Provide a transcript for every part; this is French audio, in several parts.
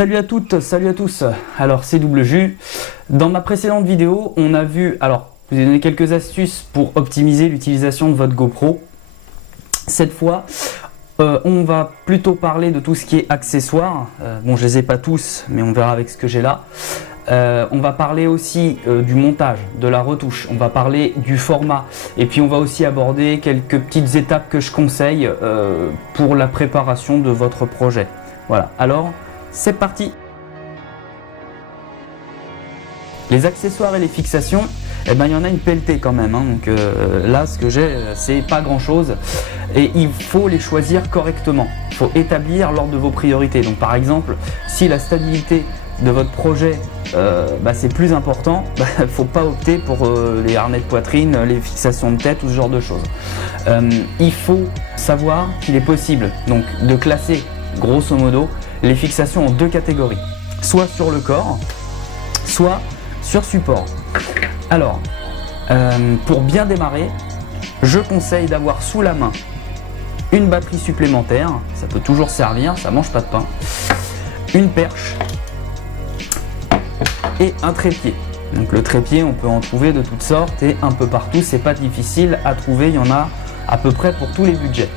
Salut à toutes, salut à tous. Alors c'est Double Jus. Dans ma précédente vidéo, on a vu, je vous ai donné quelques astuces pour optimiser l'utilisation de votre GoPro. Cette fois, on va plutôt parler de tout ce qui est accessoires. Bon, je les ai pas tous, mais on verra avec ce que j'ai là. On va parler aussi du montage, de la retouche, on va parler du format et puis on va aussi aborder quelques petites étapes que je conseille pour la préparation de votre projet. Voilà, alors c'est parti. Les accessoires et les fixations, eh ben, il y en a une pelletée quand même, hein. Donc là ce que j'ai c'est pas grand chose et il faut les choisir correctement. Il faut établir l'ordre de vos priorités. Donc par exemple, si la stabilité de votre projet c'est plus important, il ne faut pas opter pour les harnais de poitrine, les fixations de tête ou ce genre de choses. Il faut savoir qu'il est possible donc de classer grosso modo les fixations en deux catégories, soit sur le corps, soit sur support. Alors, pour bien démarrer, je conseille d'avoir sous la main une batterie supplémentaire, ça peut toujours servir, ça mange pas de pain, une perche et un trépied. Donc le trépied, on peut en trouver de toutes sortes et un peu partout, c'est pas difficile à trouver, il y en a à peu près pour tous les budgets.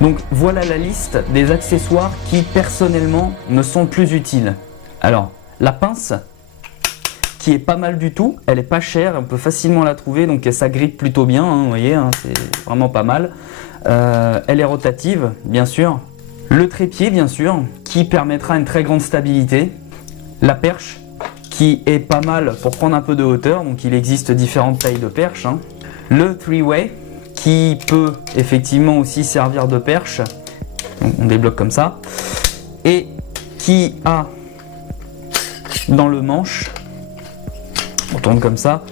Donc voilà la liste des accessoires qui personnellement me sont plus utiles. Alors la pince, qui est pas mal du tout, elle est pas chère, on peut facilement la trouver, donc ça grippe plutôt bien, hein, vous voyez, hein, c'est vraiment pas mal. Elle est rotative, bien sûr. Le trépied, bien sûr, qui permettra une très grande stabilité. La perche, qui est pas mal pour prendre un peu de hauteur, donc il existe différentes tailles de perche, hein. Le three-way, qui peut effectivement aussi servir de perche, donc on débloque comme ça, et qui a dans le manche, on tourne comme ça,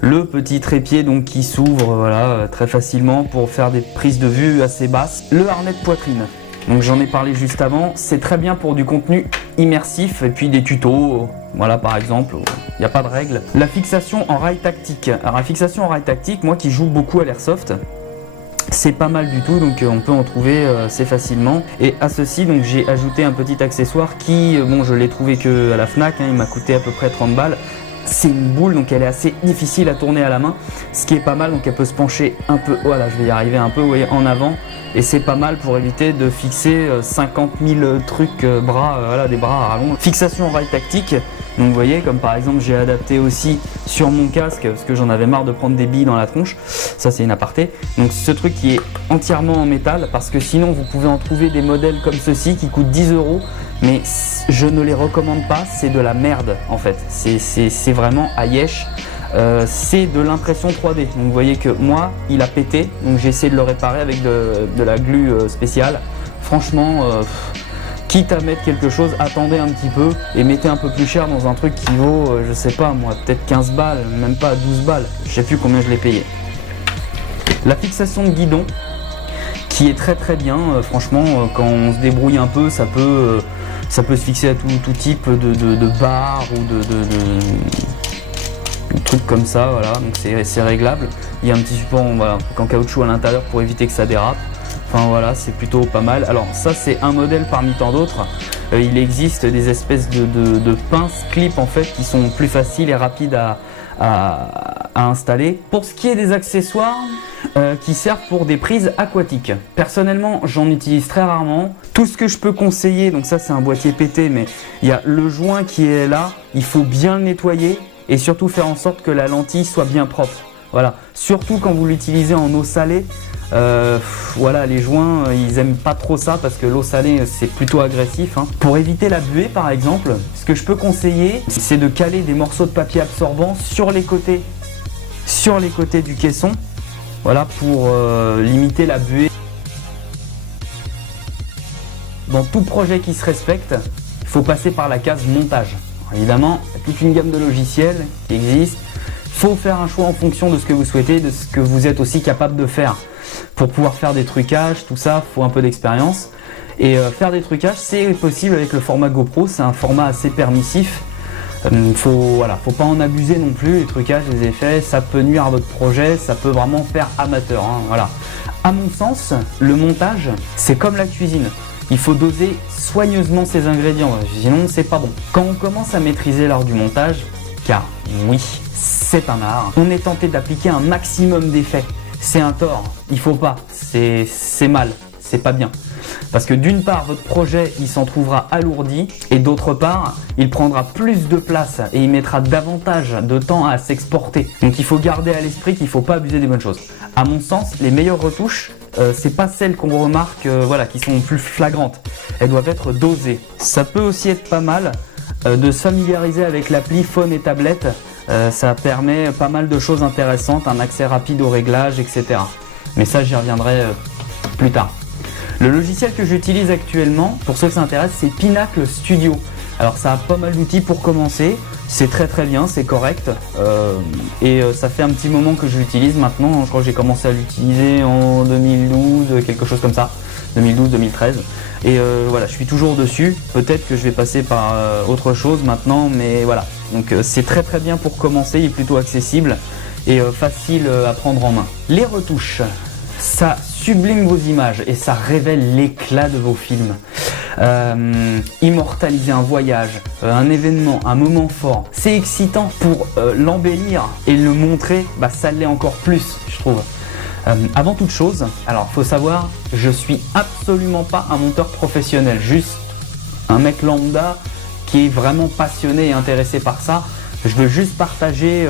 le petit trépied donc qui s'ouvre voilà, très facilement pour faire des prises de vue assez basses. Le harnais de poitrine, donc j'en ai parlé juste avant, c'est très bien pour du contenu immersif et puis des tutos, voilà par exemple, il n'y a pas de règle. La fixation en rail tactique, alors la fixation en rail tactique, moi qui joue beaucoup à l'airsoft, c'est pas mal du tout, donc on peut en trouver assez facilement. Et à ceci, donc j'ai ajouté un petit accessoire qui, bon je l'ai trouvé que à la Fnac, hein, il m'a coûté à peu près 30 balles. C'est une boule, donc elle est assez difficile à tourner à la main, ce qui est pas mal, donc elle peut se pencher un peu, voilà je vais y arriver un peu, vous voyez, en avant. Et c'est pas mal pour éviter de fixer 50 000 trucs bras, voilà, des bras à rallonge. Fixation en rail tactique, donc vous voyez, comme par exemple j'ai adapté aussi sur mon casque parce que j'en avais marre de prendre des billes dans la tronche, ça c'est une aparté. Donc ce truc qui est entièrement en métal, parce que sinon vous pouvez en trouver des modèles comme ceci qui coûtent 10 €, mais je ne les recommande pas, c'est de la merde en fait, c'est vraiment à yesh. C'est de l'impression 3D, donc vous voyez que moi il a pété, donc j'ai essayé de le réparer avec de la glu spéciale. Franchement quitte à mettre quelque chose, attendez un petit peu et mettez un peu plus cher dans un truc qui vaut je sais pas moi, peut-être 15 balles, même pas 12 balles, je sais plus combien je l'ai payé. La fixation de guidon qui est très très bien, franchement quand on se débrouille un peu ça peut se fixer à tout type de barres ou de trucs comme ça, voilà, donc c'est réglable. Il y a un petit support voilà, en caoutchouc à l'intérieur pour éviter que ça dérape. Enfin voilà, c'est plutôt pas mal. Alors ça c'est un modèle parmi tant d'autres. Il existe des espèces de pinces clips en fait qui sont plus faciles et rapides à installer. Pour ce qui est des accessoires qui servent pour des prises aquatiques, personnellement j'en utilise très rarement. Tout ce que je peux conseiller, donc ça c'est un boîtier pété, mais il y a le joint qui est là, il faut bien le nettoyer et surtout faire en sorte que la lentille soit bien propre. Voilà, surtout quand vous l'utilisez en eau salée. Voilà, les joints ils aiment pas trop ça parce que l'eau salée c'est plutôt agressif, hein. Pour éviter la buée par exemple, ce que je peux conseiller c'est de caler des morceaux de papier absorbant sur les côtés du caisson, voilà, pour limiter la buée. Dans tout projet qui se respecte, il faut passer par la case montage. Alors, évidemment, il y a toute une gamme de logiciels qui existent. Il faut faire un choix en fonction de ce que vous souhaitez, de ce que vous êtes aussi capable de faire. Pour pouvoir faire des trucages, tout ça, il faut un peu d'expérience. Et faire des trucages, c'est possible avec le format GoPro, c'est un format assez permissif. Faut pas en abuser non plus, les trucages, les effets, ça peut nuire à votre projet, ça peut vraiment faire amateur, hein, voilà. À mon sens, le montage, c'est comme la cuisine. Il faut doser soigneusement ces ingrédients, sinon c'est pas bon. Quand on commence à maîtriser l'art du montage, car oui, c'est un art, on est tenté d'appliquer un maximum d'effets. C'est un tort, il faut pas, c'est mal, c'est pas bien. Parce que d'une part, votre projet, il s'en trouvera alourdi, et d'autre part, il prendra plus de place et il mettra davantage de temps à s'exporter. Donc il faut garder à l'esprit qu'il ne faut pas abuser des bonnes choses. À mon sens, les meilleures retouches, c'est pas celles qu'on remarque qui sont plus flagrantes. Elles doivent être dosées. Ça peut aussi être pas mal de se familiariser avec l'appli phone et tablette. Ça permet pas mal de choses intéressantes, un accès rapide aux réglages, etc. Mais ça, j'y reviendrai plus tard. Le logiciel que j'utilise actuellement, pour ceux que ça intéresse, c'est Pinacle Studio. Alors ça a pas mal d'outils pour commencer, c'est très bien, c'est correct. Ça fait un petit moment que je l'utilise maintenant, je crois que j'ai commencé à l'utiliser en 2012, quelque chose comme ça, 2012-2013. Et voilà, je suis toujours dessus, peut-être que je vais passer par autre chose maintenant, mais voilà. Donc c'est très bien pour commencer, il est plutôt accessible et facile à prendre en main. Les retouches. Ça sublime vos images et ça révèle l'éclat de vos films. Immortaliser un voyage, un événement, un moment fort, c'est excitant pour l'embellir et le montrer, ça l'est encore plus, je trouve. Avant toute chose, alors faut savoir, je suis absolument pas un monteur professionnel, juste un mec lambda qui est vraiment passionné et intéressé par ça. Je veux juste partager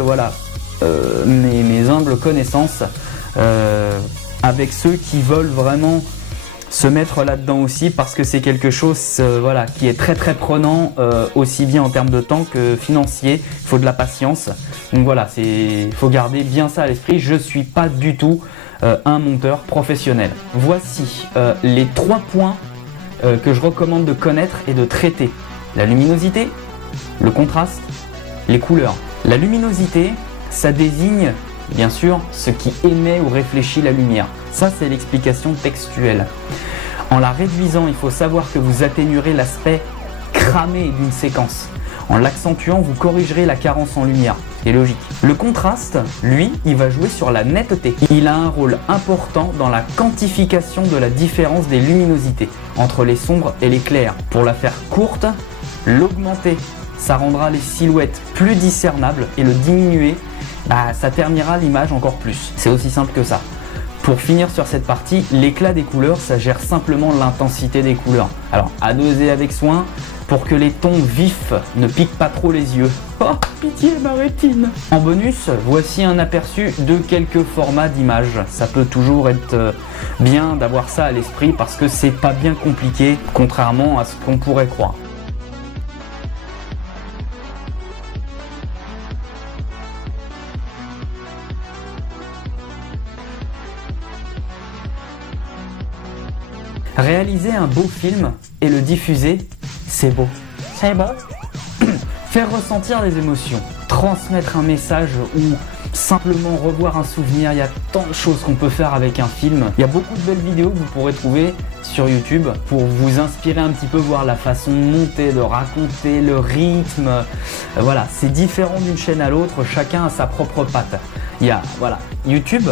mes humbles connaissances avec ceux qui veulent vraiment se mettre là-dedans aussi, parce que c'est quelque chose qui est très prenant, aussi bien en termes de temps que financier. Il faut de la patience. Donc voilà, il faut garder bien ça à l'esprit. Je ne suis pas du tout un monteur professionnel. Voici les 3 points que je recommande de connaître et de traiter. La luminosité, le contraste, les couleurs. La luminosité, ça désigne bien sûr ce qui émet ou réfléchit la lumière. Ça, c'est l'explication textuelle. En la réduisant, il faut savoir que vous atténuerez l'aspect cramé d'une séquence. En l'accentuant, vous corrigerez la carence en lumière. C'est logique. Le contraste, lui, il va jouer sur la netteté. Il a un rôle important dans la quantification de la différence des luminosités entre les sombres et les clairs. Pour la faire courte, l'augmenter, ça rendra les silhouettes plus discernables, et le diminuer, ça ternira l'image encore plus. C'est aussi simple que ça. Pour finir sur cette partie, l'éclat des couleurs, ça gère simplement l'intensité des couleurs. Alors, à doser avec soin pour que les tons vifs ne piquent pas trop les yeux. Oh, pitié ma rétine! En bonus, voici un aperçu de quelques formats d'images. Ça peut toujours être bien d'avoir ça à l'esprit parce que c'est pas bien compliqué, contrairement à ce qu'on pourrait croire. Réaliser un beau film et le diffuser, c'est beau. C'est beau. Faire ressentir des émotions, transmettre un message ou simplement revoir un souvenir, il y a tant de choses qu'on peut faire avec un film. Il y a beaucoup de belles vidéos que vous pourrez trouver sur YouTube pour vous inspirer un petit peu, voir la façon de monter, de raconter, le rythme. Voilà, c'est différent d'une chaîne à l'autre, chacun a sa propre patte. Il y a YouTube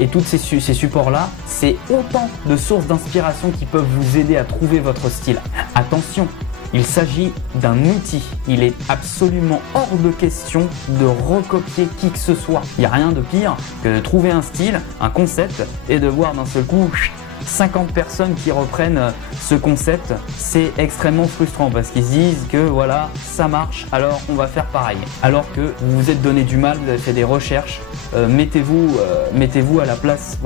et tous ces supports-là, c'est autant de sources d'inspiration qui peuvent vous aider à trouver votre style. Attention, il s'agit d'un outil. Il est absolument hors de question de recopier qui que ce soit. Il n'y a rien de pire que de trouver un style, un concept et de voir d'un seul coup 50 personnes qui reprennent ce concept. C'est extrêmement frustrant parce qu'ils se disent que voilà, ça marche, alors on va faire pareil. Alors que vous vous êtes donné du mal, vous avez fait des recherches, mettez-vous à la place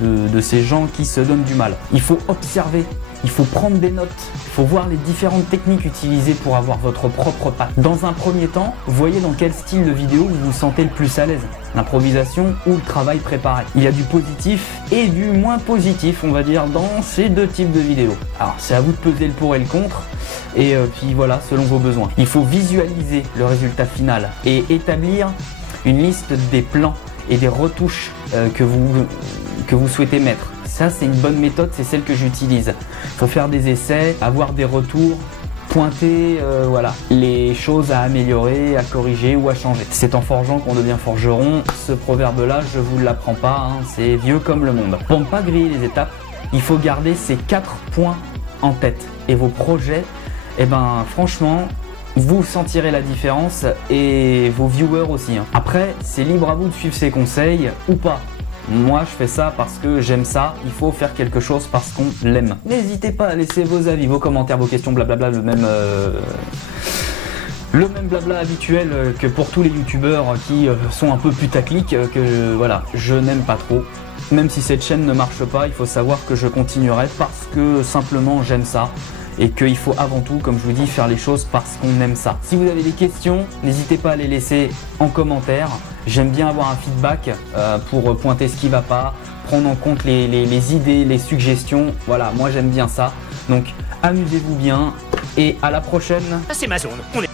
de ces gens qui se donnent du mal. Il faut observer, il faut prendre des notes, il faut voir les différentes techniques utilisées pour avoir votre propre patte. Dans un premier temps, voyez dans quel style de vidéo vous vous sentez le plus à l'aise, l'improvisation ou le travail préparé. Il y a du positif et du moins positif, on va dire, dans ces deux types de vidéos. Alors c'est à vous de peser le pour et le contre, et puis voilà, selon vos besoins. Il faut visualiser le résultat final et établir une liste des plans et des retouches que vous souhaitez mettre. Ça, c'est une bonne méthode, c'est celle que j'utilise. Il faut faire des essais, avoir des retours, pointer les choses à améliorer, à corriger ou à changer. C'est en forgeant qu'on devient forgeron. Ce proverbe-là, je ne vous l'apprends pas, c'est vieux comme le monde. Pour ne pas griller les étapes, il faut garder ces 4 points en tête. Et vos projets, eh ben franchement, vous sentirez la différence et vos viewers aussi. Après, c'est libre à vous de suivre ces conseils ou pas. Moi, je fais ça parce que j'aime ça. Il faut faire quelque chose parce qu'on l'aime. N'hésitez pas à laisser vos avis, vos commentaires, vos questions, blablabla, le même blabla habituel que pour tous les youtubeurs qui sont un peu putaclic, que voilà, je n'aime pas trop. Même si cette chaîne ne marche pas, il faut savoir que je continuerai parce que simplement j'aime ça. Et qu'il faut avant tout, comme je vous dis, faire les choses parce qu'on aime ça. Si vous avez des questions, n'hésitez pas à les laisser en commentaire. J'aime bien avoir un feedback pour pointer ce qui ne va pas, prendre en compte les idées, les suggestions. Voilà, moi j'aime bien ça. Donc amusez-vous bien et à la prochaine. C'est ma zone. On est